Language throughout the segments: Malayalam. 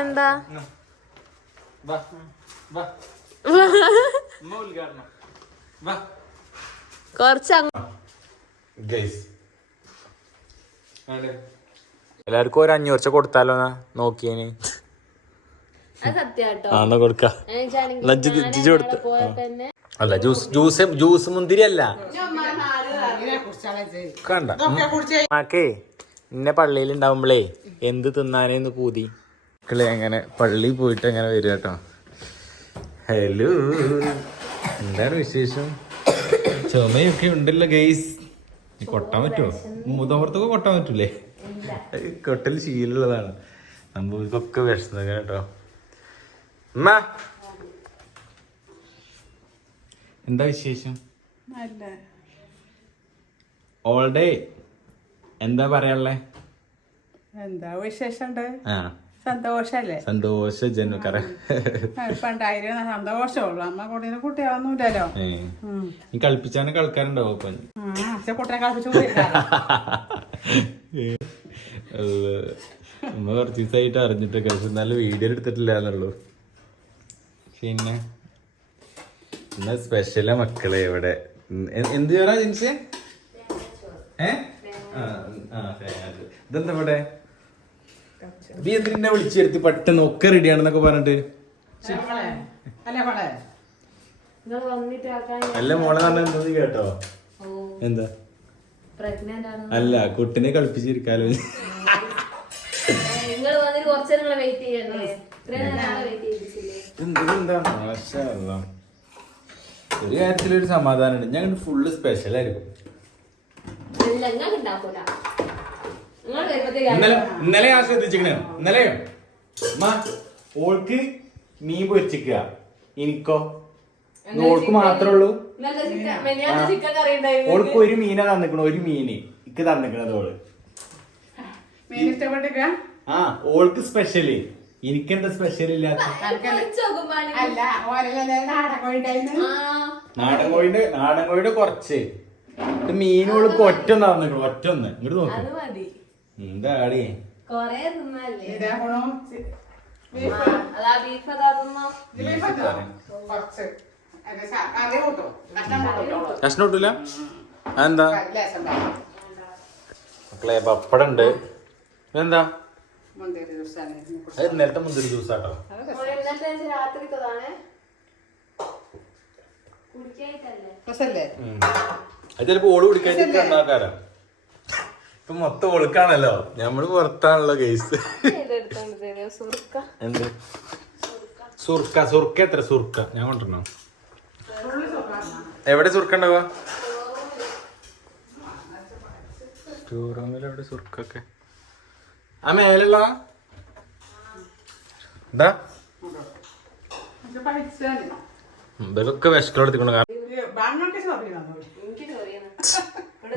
എന്താ വാ വാ ഉമ്മ ഉദ്ഘാടനം വാ കൊറച്ച് എല്ലാവർക്കും ഒരു അഞ്ഞൂറ് കൊടുത്താലോ നോക്കിയേന്. അത് സത്യാട്ടോ ആ എന്നാ കൊടുക്ക. അല്ല ജ്യൂസ് ജ്യൂസ് ജ്യൂസ് മുന്തിരി അല്ല. കണ്ട. മാക്കേ ഇന്നെ പള്ളിയിൽ ഉണ്ടാവുമ്പളേ എന്ത് തിന്നാനേന്ന് പൂതി? മക്കളെ അങ്ങനെ പള്ളി പോയിട്ട് അങ്ങനെ വരിക കേട്ടോ. ഹലോ. എന്താണ് വിശേഷം? ചുമയൊക്കെ ഉണ്ടല്ലോ ഗെയ്സ് കൊട്ടാൻ പറ്റുമോ? മുതവർക്കൊക്കെ കൊട്ടാൻ പറ്റൂലേ? കൊട്ടൽ ശീലമുള്ളതാണ്. നമ്മൾക്കൊക്കെ വിഷമം കേട്ടോ. അമ്മ എന്താ വിശേഷം? നല്ല. ഓൾ ഡേ എന്താ പറയാനുള്ളേ? എന്താ വിശേഷം സന്തോഷല്ലേ? സന്തോഷ ജനുക്കറ പണ്ടായിരം സന്തോഷമുള്ളൂ. അമ്മ കുട്ടീനെ കുട്ടിയാവുന്നില്ലല്ലോ നീ കളിപ്പിച്ചാണ് കളിക്കാറുണ്ടോ ഇപ്പൊ? കുട്ടനെ കളിപ്പിച്ചു. ഉമ്മ കുറച്ച് ദിവസമായിട്ട് അറിഞ്ഞിട്ട് പക്ഷെ നല്ല വീഡിയോ എടുത്തിട്ടില്ല എന്നുള്ളൂ പിന്നെ? ഇന്ന് സ്പെഷ്യലാ മക്കളെ ഇവിടെ. എന്ത് ചോറാ ജിൻസ് ഏ? ആ, ആ, തേങ്ങാച്ചോറ്. ഇതെന്താ ഇവിടെ? നീ എന്തിനെ വിളിച്ചിരുത്തി? പെട്ടെന്ന് ഒക്കെ റെഡിയാണെന്നൊക്കെ പറഞ്ഞിട്ട്. മോളെ, അല്ലേ മോളെ. പറഞ്ഞത് കേട്ടോ? ഓ. എന്താ? അല്ല കുട്ടിനെ കളിപ്പിച്ചിരിക്കാലോ. നിങ്ങൾ വന്നിട്ട് കുറച്ചു നേരം വെയിറ്റ് ചെയ്യണ്ടേ നേരം വെയിറ്റ് ചെയ്യിച്ചില്ലേ എന്താ മാഷാ അല്ലാ. ഒരു കാര്യത്തിലൊരു സമാധാനമുണ്ട്. ഞങ്ങൾ ഫുള്ള് സ്പെഷ്യൽ ആയിരിക്കും. ഇന്നലെ ഇന്നലെ ഞാൻ ശ്രദ്ധിച്ചിക്കണേ. ഇന്നലെയോ ഓൾക്ക് മീൻ പൊരിച്ചിക്കുക എനിക്കോ? ഓൾക്ക് മാത്രമേ ഉള്ളൂ. ഓൾക്ക് ഒരു മീനാ തന്നിക്കണ. ഒരു മീന്. ഇക്ക് തന്നിക്കണത് ഓൾ. ആ ഓൾക്ക് സ്പെഷ്യൽ എനിക്കെന്താ സ്പെഷ്യൽ ഇല്ലാത്ത? നാടൻ കോഴിന്റെ നാടൻ കോഴിയുടെ കുറച്ച്. ഇത് ഓൾക്ക് ഒറ്റ നടന്നിട്ടു ഒറ്റ ഒന്ന്. ഇങ്ങോട്ട് നോക്ക്. അത് മതി. എന്താടി കൊറേ തിന്നല്ലേ? ആ, അതാ ബീഫ് അതാ തിന്നോ. കഷ്ണം അതെന്താ? മക്കളെ പപ്പടുണ്ട്. ഇതെന്താ. അത് ഇന്നലത്തെ മുന്തിരി ജ്യൂസ് ആട്ടോ രാത്രിക്കതാണ് കുടിക്കായിട്ടല്ലേ? രസല്ലേ? അത് ചിലപ്പോ ഓൾ കുടിക്കാൻ ഉണ്ടാക്കാരോ ഇപ്പൊ മൊത്തം ഒളുക്കാണല്ലോ. നമ്മൾ പുറത്താണല്ലോ കേസ്. എന്ത്? സുർക്ക. സുർക്ക. എത്ര? സുർക്ക. ഞാൻ കൊണ്ടുവരണോ? എവിടെ സുർക്ക ഉണ്ടാവുക? എവിടെ സുർക്കൊക്കെ? ആ മേലുള്ള? എന്താ ഇതൊക്കെ വിശക്കെടുത്തിക്കണം കാരണം ഇത് ബാങ്കൾക്ക് ചോറിനാണോ? എനിക്ക് ചോറിയാണ്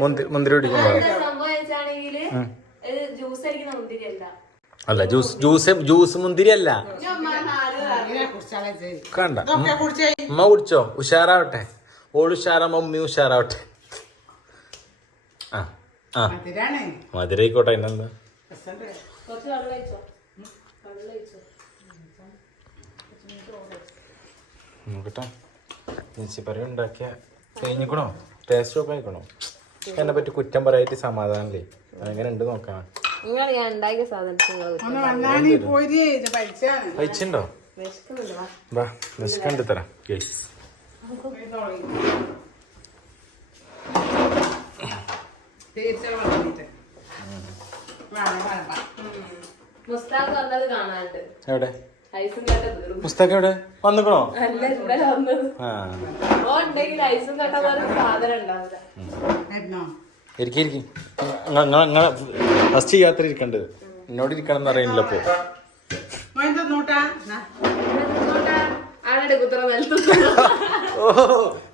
മുന്തിരി മുന്തിരി അല്ല അല്ല ജ്യൂസ് ജ്യൂസ് ജ്യൂസ് മുന്തിരി അല്ല. കണ്ട ഉമ്മ കുടിച്ചോ? ഉഷാറാവട്ടെ. ഓൾ ഉഷാറാവുമ്പോ ഉമ്മി ഉഷാറാവട്ടെ. ആ ആ. മധുരയിക്കോട്ടെ എന്നെന്താ നോക്കട്ടെ. നെച്ചിപ്പറി ഉണ്ടാക്കിയ കഴിഞ്ഞിക്കണോ ടേസ്റ്റ് ആയിക്കണോ എന്നെ പറ്റി കുറ്റം പറയായിട്ട് സമാധാനല്ലേ അങ്ങനെ ഉണ്ട് നോക്കാം. നിങ്ങൾ ഞാൻ ഉണ്ടാക്കിയ സാധനത്തിന് കഴിച്ചിണ്ടോ? വാ. വിശക്കണ്ട് തരാം കേസ് മുസ്താഖ് വന്നത് എവിടെ? പുസ്തകം എവിടെ? വന്നിക്കണോ? ഇരിക്കും നിങ്ങളെ ഫസ്റ്റ് യാത്ര ഇരിക്കണ്ടത് എന്നോട് ഇരിക്കണം എന്ന് അറിയില്ല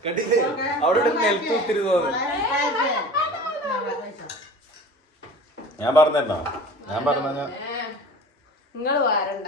കണ്ടില്ലേ? അവിടെ നിലത്ത് തോന്നുന്നു ഞാൻ പറഞ്ഞോ ഞാൻ പറഞ്ഞ നിങ്ങൾ വരണ്ട.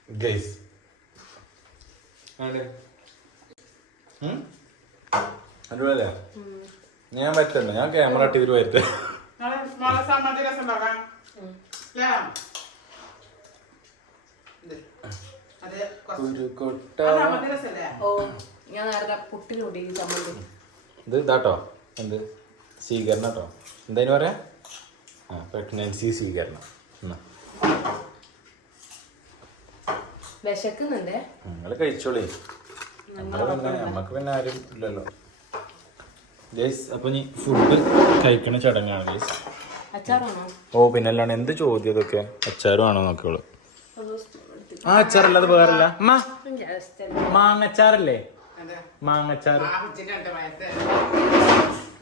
സമ്മതി ഞാൻ ഓ ഞാൻ ക്യാമറ ഈ ചമ്മന്തി. ഇത് ഇതാട്ടോ. എന്ത്? സ്വീകരണം കേട്ടോ എന്തായാലും പറയാ? ആ പ്രഗ്നൻസി സ്വീകരണം. എന്നാ. വിശക്കുന്നുണ്ടേ. നിങ്ങൾ കഴിച്ചോളേ. പിന്നെ നമ്മക്ക് പിന്നെ ആരും ഇല്ലല്ലോ. ഗൈസ് അപ്പൊ നീ ഫുഡ് കഴിക്കണ ചടങ്ങാണ് ഗൈസ്. അച്ചാറാണോ? ഓ പിന്നെ എന്ത് ചോദ്യം ഇതൊക്കെ അച്ചാറും ആണോ നോക്കിയോളൂ ആ അച്ചാറല്ലാതെ വേറല്ല. അമ്മ. മാങ്ങച്ചാറല്ലേ? അത്. മാങ്ങച്ചാറ്.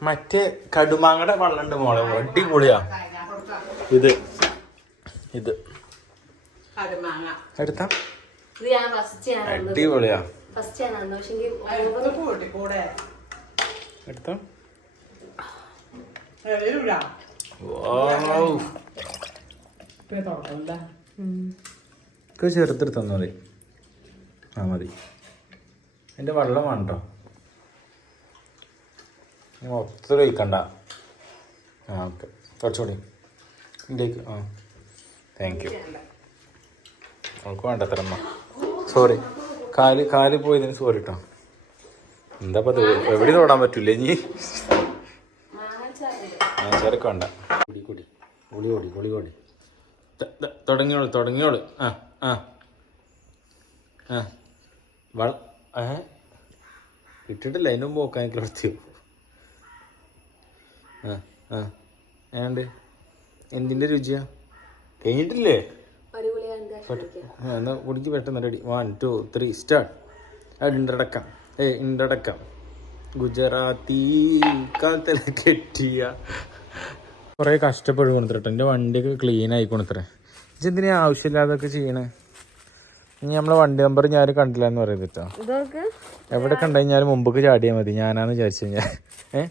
മറ്റേ കടുമാങ്ങയുടെ വെള്ളമുണ്ട് മോളെ. അടിപൊളിയാ. ഇത്. ഇത്. അത് മാങ്ങ. എടുത്താ. ഇത് ഞാൻ ഫസ്റ്റ് ഞാൻ അടിപൊളിയാ. ഞാൻ പക്ഷെങ്കിൽ എടുത്ത് മതി. ആ മതി. എന്റെ വെള്ളം വേണ്ടോ? ഒത്തിരി ഒഴിക്കണ്ട. ആ ഓക്കെ. കുറച്ചുകൂടി ഇന്റെക്ക് ആ. താങ്ക് യു അവൾക്ക് വേണ്ട അത്ര സോറി കാൽ കാൽ പോയതിന് സോറി കേട്ടോ എന്താ? എവിടെ തൊടാൻ പറ്റൂല ഇനി? ചെറുക്ക കുടി കുടി. കുളി ഓടി കുളി ഓടി. തുടങ്ങിയോളൂ തുടങ്ങിയോളൂ. ആ ആ. ആ. വള ഏ? ഇട്ടിട്ടില്ല അതിനും പോക്കാൻ എനിക്ക് ആ ആ. ഏണ്ട് എന്തിന്റെ രുചിയാ? കഴിഞ്ഞിട്ടില്ലേ ഒരു ഗുളിക എന്താ പെട്ടെ- ആ, എന്നാ കുടിക്ക് പെട്ടെന്ന് ready one two three start അത് ഇണ്ടടക്കം. ഏ ഇണ്ടടക്കം. ഗുജറാത്തി കാലത്തല കെട്ടിയ. കുറേ കഷ്ടപ്പെട്ട് കൊടുത്തിട്ട് എന്റെ വണ്ടിയൊക്കെ ക്ലീൻ ആയി കൊണ്ടുത്തരേ ഇതെന്തിനാ ആവശ്യമില്ലാതൊക്കെ ചെയ്യണേ? ഇനി നമ്മളെ വണ്ടി നമ്പർ ഞാൻ കണ്ടില്ല എന്ന് പറയുന്നത് കേട്ടോ. എവിടെ കണ്ടുകഴിഞ്ഞാൽ മുമ്പൊക്കെ ചാടിയാൽ മതി. ഞാനാന്ന് വിചാരിച്ചു ഞാൻ. ഏഹ്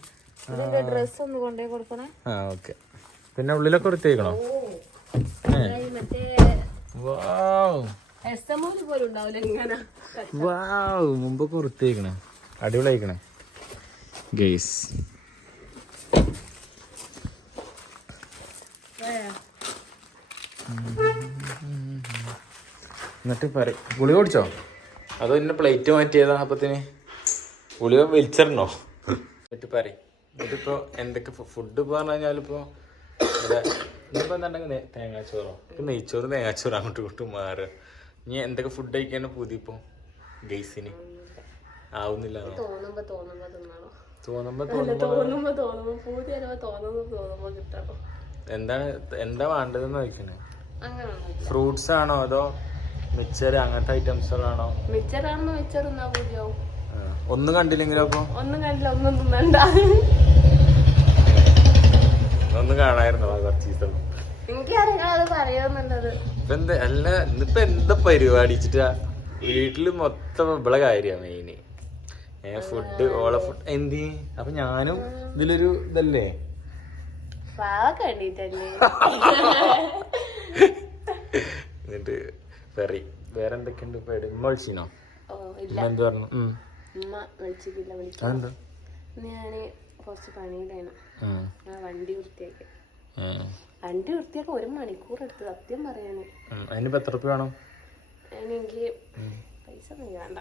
ആ ഓക്കെ. പിന്നെ ഉള്ളിലൊക്കെ വൃത്തിയാക്കണോ ഏ. മുമ്പൊക്കെ വൃത്തിയാക്കണേ അടിപൊളിയാക്കണേ ഗെയ്സ് എന്നിട്ട് പറ ഗുളിക കുടിച്ചോ? അതോ ഇന്ന പ്ലേറ്റ് മാറ്റിയതാ അപ്പത്തിന്? ഗുളിക വലിച്ചറിഞ്ഞോ എന്നിട്ട് പറ ഇതിപ്പോ എന്തൊക്കെ ഫുഡ് പറഞ്ഞു കഴിഞ്ഞാലിപ്പോ ഇവിടെ ഇനിയിപ്പോ എന്താണ്ടെങ്കിൽ തേങ്ങാച്ചോറോ. ഇപ്പൊ നെയ്ച്ചോറ് തേങ്ങാച്ചോറ് അങ്ങോട്ട് ഇങ്ങോട്ടും മാറുക ഇനി എന്തൊക്കെ ഫുഡ് കഴിക്കാണ് പുതിയപ്പോ ഗൈസിന്. ആവുന്നില്ല തിന്നണം പൂതി എന്താണ് എന്താ വേണ്ടതെന്ന് ചോദിക്കണേ? ഫ്രൂട്ട്സ് ആണോ അതോ മിച്ചർ അങ്ങനത്തെ ഐറ്റംസുകളാണോ? ആണോ ആ. ഒന്നും കണ്ടില്ലെങ്കിലോ അപ്പൊ? ഒന്നും കണ്ടില്ല ഒന്നും തിന്നണ്ട. ഒന്നും കാണായിരുന്നോ കുറച്ച് ദിവസം. ഇപ്പൊ എന്താ അല്ല ഇന്നിപ്പോ എന്താ പരിപാടി വീട്ടിൽ മൊത്തം ഇവിടെ കാര്യാ മെയിന് ഫുഡ് ഓള ഫുഡ് എന്തി? അപ്പൊ ഞാനും ഇതിലൊരു ഇതല്ലേ? എന്നിട്ട് പെറി വേറെ എന്തൊക്കെയുണ്ട് ഇപ്പൊ ഉമ്മ വിളിച്ചിനോ? ഉമ്മ എന്ത് പറഞ്ഞു. ഉമ്മ വിളിച്ചിട്ടില്ല വിളിച്ചു ഞാൻ കുറച്ച് പണിയിലാണ് ഞാൻ വണ്ടി വൃത്തിയാക്കി. വണ്ടി ഒരു മണിക്കൂർ എടുത്തു സത്യം പറയാന്. അതിനിപ്പോ എത്ര രൂപ വേണം? എനിക്ക് പൈസ വേണ്ട.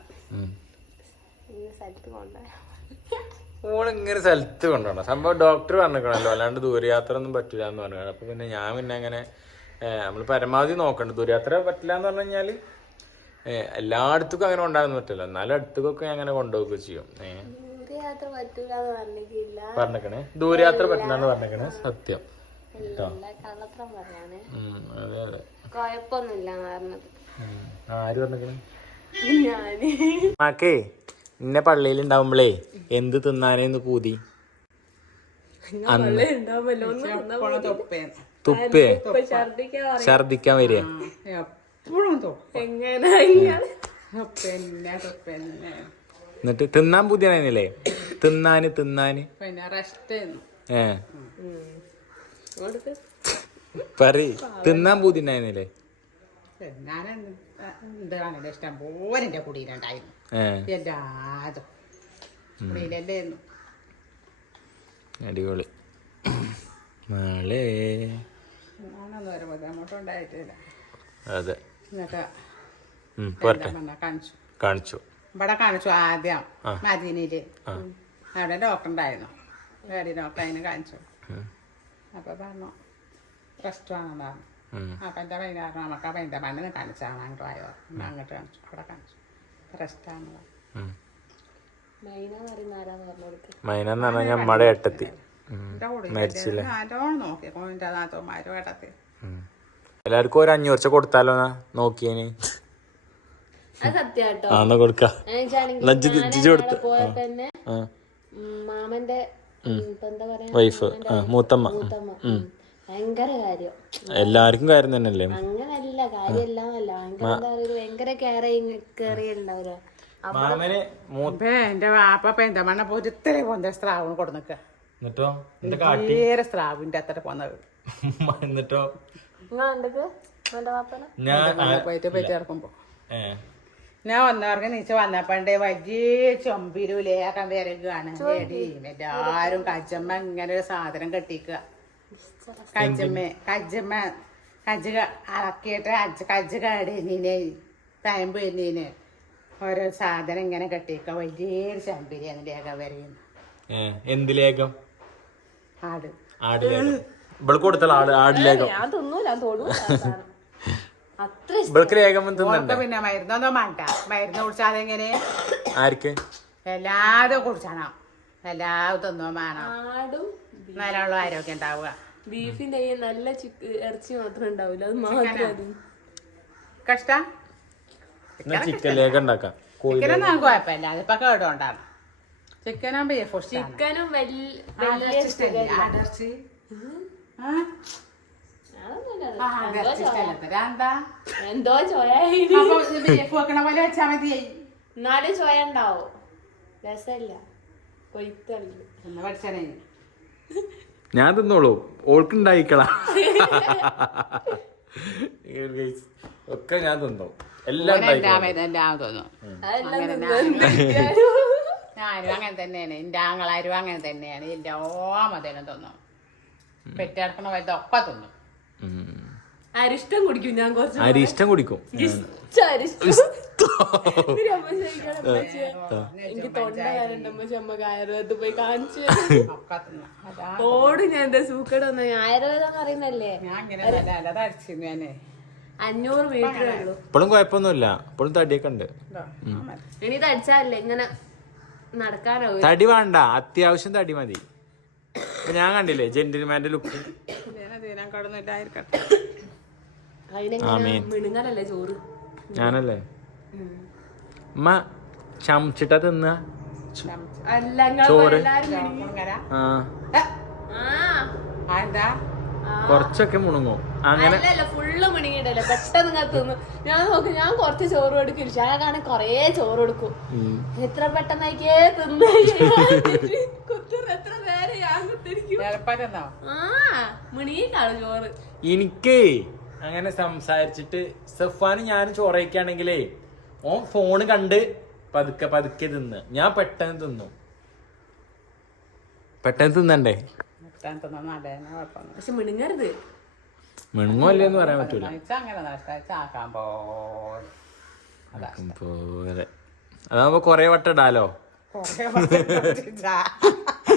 സ്ഥലത്ത് ഓളിങ്ങനെ സ്ഥലത്ത് കൊണ്ടുപോകണം സംഭവം ഡോക്ടർ പറഞ്ഞിരിക്കണല്ലോ അല്ലാണ്ട് ദൂരയാത്ര ഒന്നും പറ്റില്ല എന്ന് പറഞ്ഞു അപ്പൊ പിന്നെ ഞാൻ പിന്നെ അങ്ങനെ നമ്മൾ പരമാവധി നോക്കണ്ട. ദൂരയാത്ര പറ്റില്ല എന്ന് പറഞ്ഞു കഴിഞ്ഞാൽ ഏഹ്, എല്ലായിടത്തും അങ്ങനെ കൊണ്ടാകാൻ പറ്റില്ല. എന്നാലും അടുത്തേക്കൊക്കെ അങ്ങനെ കൊണ്ടുപോകുക ചെയ്യും. ഏഹ് പറഞ്ഞേക്കണേ. ദൂരയാത്ര പറ്റില്ല എന്ന് പറഞ്ഞേക്കണേ. സത്യം. അതെ അതെ. ആര് പറഞ്ഞേക്കണേ? മാക്കേ ഇന്നെ പള്ളിയിൽ ഉണ്ടാവുമ്പളേ എന്ത് തിന്നാനേന്ന് കൂതി തുപ്പേ. ഛർദിക്കാൻ വരിക. എങ്ങനെ എന്നിട്ട് തിന്നാൻ പുതിയല്ലേ തിന്നാന് തിന്നാന്. പിന്നെ ഏ. പറ തിന്നാൻ എന്താണല്ലോ ഇഷ്ടം പോലെ എന്റെ കുടിയിലുണ്ടായിരുന്നു ഏ. എല്ലാതും. കുടിയിലല്ലായിരുന്നു അടിപൊളി. നാളെ. അതെ. കാണിച്ചു. ഇവിടെ കാണിച്ചു ആദ്യം. മദീനയിൽ. അവിടെ ഡോക്ടർ ഉണ്ടായിരുന്നു. വേറെ ഡോക്ടർ അതിനെ കാണിച്ചു. അപ്പൊ പറഞ്ഞു റെസ്റ്റ് വേണം പറഞ്ഞു. അപ്പൊ എന്റെ വൈകുന്നേരം? നമുക്ക് ആ പൈന്റെ പണ്ണിന് കാണിച്ചാണ് അങ്ങോട്ട് ആയോ അങ്ങോട്ട് കാണിച്ചു. അവിടെ കാണിച്ചു. റെസ്റ്റ് ആണ് പറഞ്ഞു. മൈന എന്ന് പറഞ്ഞാൽ ഏട്ടത്തി. മരിച്ചില്ലേ. എല്ലാവർക്കും ഒരു അഞ്ഞൂറ് കൊടുത്താലോ എന്നാ നോക്കിയേന്? മാമന്റെ വൈഫ്. മൂത്തമ്മ. ഭയങ്കര കാര്യം. എല്ലാവർക്കും കാര്യം തന്നെയല്ലേ? അങ്ങനല്ല കാര്യമല്ല ഭയങ്കര മാമന് എന്റെ വാപ്പ എന്റെ മണ്ണ പൊരുത്തരെ പോന്ന സ്രാവിന് കൊടുന്നിക്ക. എന്നിട്ടോ? എന്റെ സ്രാവിന്റെ അത്ര പോന്നത് എന്നിട്ടോ? എന്റെ ഞാൻ പോയിട്ട് പോയിട്ട് പെറ്റി ഇറക്കുമ്പോ. ഏ. ഞാൻ വന്നവർക്ക് നീച്ച വന്നപ്പണ്ടേ വലിയ ചൊമ്പിരൂലേക്കാൻ വരകാണ് എല്ലാരും കജമ്മ ഇങ്ങനെ ഒരു സാധനം കെട്ടിക്കുക. കജമ്മ കജമ്മ കജ്ജ് ക- അളക്കിയിട്ട് അജ്ജ് കജ്ജ് കടീനെ തയമ്പ് എന്നീന് ഓരോ സാധനം ഇങ്ങനെ കെട്ടിക്കുക. വലിയൊരു ചമ്പിരി ലേഖം വരയുന്നു ഏ, എന്ത് ലേഖം? ആട്. ആട് ഇവിടെ കൊടുത്തല്ല ആട് ആടിലേഖം ഞാൻ തിന്നൂല സാധനം. അത്ര ഇഷ്ടം. ഇവൾക്ക് ലേഖം തിന്നണ്ടേ ഓൾക്ക് പിന്നെ മരുന്നൊന്നും വേണ്ട. മരുന്ന് കുടിച്ചാൽ എങ്ങനെ? ആർക്ക്? എല്ലാതും കുടിച്ചണം? എല്ലാതും തിന്നും വേണം? ആടും നല്ലുള്ള ആരോഗ്യം ഉണ്ടാവുക. ബീഫിന്റെ നല്ല ചിക്ക് ഇറച്ചി മാത്രം ഉണ്ടാവില്ല അത് മാത്രം അത് കഷ്ട എന്നാ ചിക്കൻ ലേഖം ഉണ്ടാക്കാം. കോഴി ചിക്കനൊന്നും നമുക്ക് കുഴപ്പമില്ല. അതിപ്പോ കേടുകൊണ്ടാണ് ചിക്കനും ബീഫും ചിക്കനും വലിയ? ആ? എന്താ? ചോയ. പോലെ വെച്ചാ മതി. എന്നാലും ചോയ ഉണ്ടാവും. രസമില്ല. ഞാൻ തിന്നോളൂ. ഓൾക്ക് ഉണ്ടായിക്കളാ. ഒക്കെ ഞാൻ തിന്നോ? എല്ലാം ഞാനും അങ്ങനെ തന്നെയാണ്. എന്റെ ആങ്ങളാരും അങ്ങനെ തന്നെയാണ്. എല്ലാ മതേനും തിന്നും. പെറ്റിടക്കണ വലുതൊക്കെ തിന്നും. അരിഷ്ടം കുടിക്കും ഞാൻ കുറച്ച് അരിഷ്ടം. കുടിക്കും എനിക്ക് ആയുർവേദത്തിൽ പോയി കാണിച്ചു ഓട് ഞാൻ എന്താ സൂക്കട് വന്ന? ആയുർവേദം എന്ന് പറയുന്നല്ലേ അഞ്ഞൂറ് മീറ്ററേ ഉള്ളൂ. ഇപ്പോഴും കുഴപ്പമൊന്നുമില്ല. ഇപ്പോഴും തടിയൊക്കെ ഉണ്ട്. ഇനി തടിച്ചാലേ ഇങ്ങനെ നടക്കാനാവും? തടി വേണ്ട. അത്യാവശ്യം തടി മതി. ഇപ്പൊ ഞാൻ കണ്ടില്ലേ ജെന്റിൽമാന്റെ ലുക്ക് കടന്നില്ലായിരിക്കട്ടെ മിണുങ്ങലല്ലേ ചോറ്? ഞാനല്ലേ? അമ്മ ചമച്ചിട്ടാ തിന്ന? ചോറ്. കൊറച്ചൊക്കെ മുണുങ്ങോ. അങ്ങനെ അല്ലല്ല ഫുള്ള് മുണുങ്ങിട്ടല്ലേ പെട്ടെന്ന് നിങ്ങൾ തിന്നു. ഞാൻ നോക്കും ഞാൻ കുറച്ച് ചോറ് കൊടുക്കും. ഞാൻ കാണാൻ കൊറേ ചോറ് കൊടുക്കും. എത്ര പെട്ടെന്നായിക്കേ തിന്നു കുത്തുറ എത്ര നേരം ഞാൻ കുത്തിരിക്കും എളുപ്പം തിന്നോ ആ മിണിക്കാണ് ചോറ് എനിക്ക് അങ്ങനെ സംസാരിച്ചിട്ട് സഫാന് ഞാൻ ചോറയ്ക്കാണെങ്കിലേ ഓൻ ഫോണ് കണ്ട് പതുക്കെ പതുക്കെ തിന്ന്. ഞാൻ പെട്ടെന്ന് തിന്നു. പെട്ടെന്ന് തിന്നണ്ടേ? പക്ഷെ മിണുങ്ങരുത്. മിണുങ്ങോ അല്ലേന്ന് പറയാൻ പറ്റൂല. പോലെ അതാ പോലെ അതാവുമ്പോ കൊറേ വട്ടം ഇടാലോ കുറേ വർഷം ആയിനാ, ആക്കം പോലെ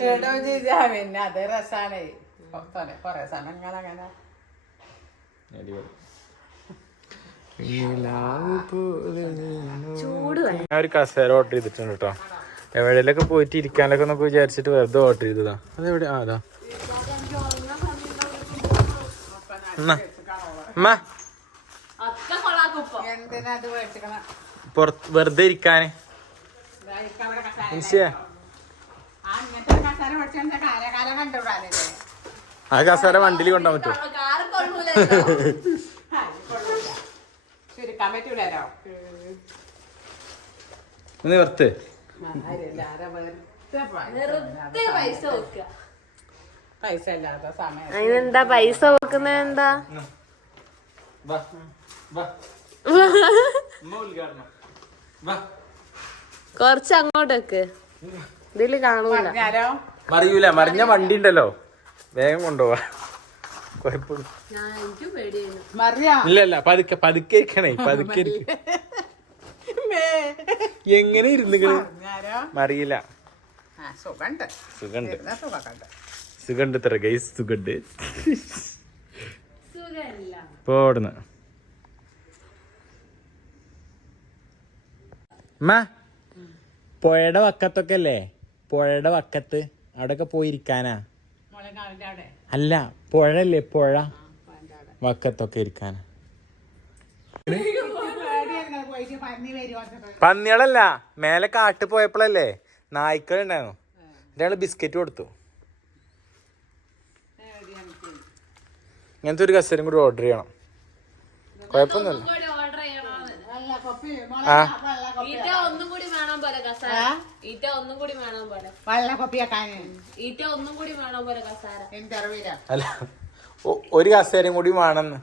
ചേട്ടോ ചേച്ചാ പിന്നെ അത് രസാണ്. കൊറേ സമയങ്ങൾ അങ്ങനെ ചൂട് വേണം ഞാൻ ഒരു കസേര ഓർഡർ ചെയ്തിട്ടുണ്ട് കേട്ടോ എവിടെയൊക്കെ പോയിട്ട് ഇരിക്കാനൊക്കെ നമുക്ക് വിചാരിച്ചിട്ട് വെറുതെ ഓർഡർ ചെയ്തതാ. അതെവിടെ? ആ അതാ. പുറത്ത് വെറുതെ ഇരിക്കാന് അവിടെ കസാര മനുഷ്യ അങ്ങനത്തെ ഒരു കസേര പഠിച്ചാൽ കാലകാലം കണ്ടുവിടാനല്ലേ ആ കസേര വണ്ടിയിൽ കൊണ്ടുപോകാൻ പറ്റുമോ? നിർത്ത് പൈസ അതിനെന്താ വെക്കുന്നത് എന്താ? വാ. വാ. ഉമ്മ ഉദ്ഘാടനം വാ. കൊറച്ച് അങ്ങോട്ടേക്ക് ഇതിൽ കാണൂല. മറിയൂല മറിഞ്ഞ വണ്ടി ഉണ്ടല്ലോ വേഗം കൊണ്ടുപോവാ. ഇല്ലല്ല പതുക്കെ പതുക്കെ ഇരിക്കണേ പതുക്കെ എങ്ങനെ ഇരുന്നുകൾ മറിയില്ല. സുഖണ്ട്. സുഖണ്ട്. ഇത്ര ഗൈസ് സുഖണ്ട്. പോടുന്ന പുഴയുടെ വക്കത്തൊക്കെ അല്ലേ പുഴയുടെ വക്കത്ത്. അവിടെയൊക്കെ പോയിരിക്കാനാ? മുളകാവിന്റെ അവിടെ അല്ല പുഴല്ലേ പുഴ വക്കത്തൊക്കെ ഇരിക്കാനാ. പന്നികളല്ല മേലെ കാട്ട് പോയപ്പോഴല്ലേ നായ്ക്കൾ ഉണ്ടായിരുന്നു. ഒരാൾ ബിസ്ക്കറ്റ് കൊടുത്തു. ഇങ്ങനത്തെ ഒരു കസേരയും കൂടി ഓർഡർ ചെയ്യണം. കുഴപ്പമൊന്നുമില്ല. കൊപ്പി ആ. വെള്ള കൊപ്പി ഒന്നും കൂടി വേണം പോലെ കസാര. ഈറ്റ ഒന്നും കൂടി വേണം പോലെ. വെള്ള കൊപ്പിയാക്കാൻ ഈറ്റ ഒന്നും കൂടി വേണം പോലെ കസാര. എനിക്കറിയില്ല അല്ല ഒരു കസേരയും കൂടി വേണമെന്ന്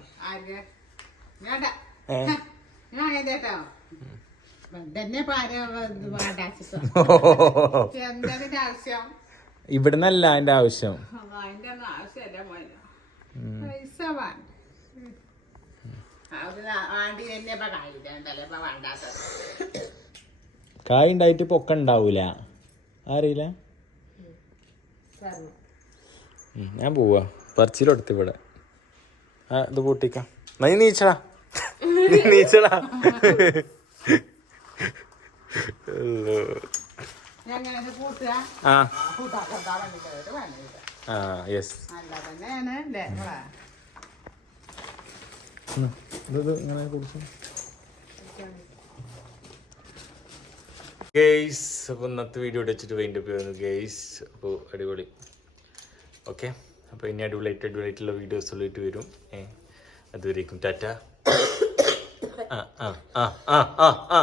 ആവശ്യം? ഇവിടുന്നല്ല അതിന്റെ ആവശ്യം. അതിന്റെ ഒന്നും ആവശ്യമല്ല കായ് ഉണ്ടായിട്ട് പൊക്ക ഉണ്ടാവൂല. അറിയില്ല ഞാൻ പോവാ. പറിച്ചിലെടുത്ത് ഇവിടെ. ആ ഇത് കൂട്ടിക്കാം നീ നീച്ചടാ. നീച്ചടാ. ആ. ആ യെസ് ഇത് ഇങ്ങനെ കുടിച്ചു. ഗെയ്സ് അപ്പോൾ ഇന്നത്തെ വീഡിയോ വെച്ചിട്ട് വേണ്ടി പോയിരുന്നു ഗെയ്സ് അപ്പോൾ അടിപൊളി. ഓക്കെ അപ്പോൾ ഇനി അടിപൊളിയായിട്ട് അടിപൊളിയായിട്ടുള്ള വീഡിയോസ് ഉള്ളിട്ട് വരും. ഏ അതുവരേക്കും. ടാറ്റ. ആ ആ ആ ആ ആ.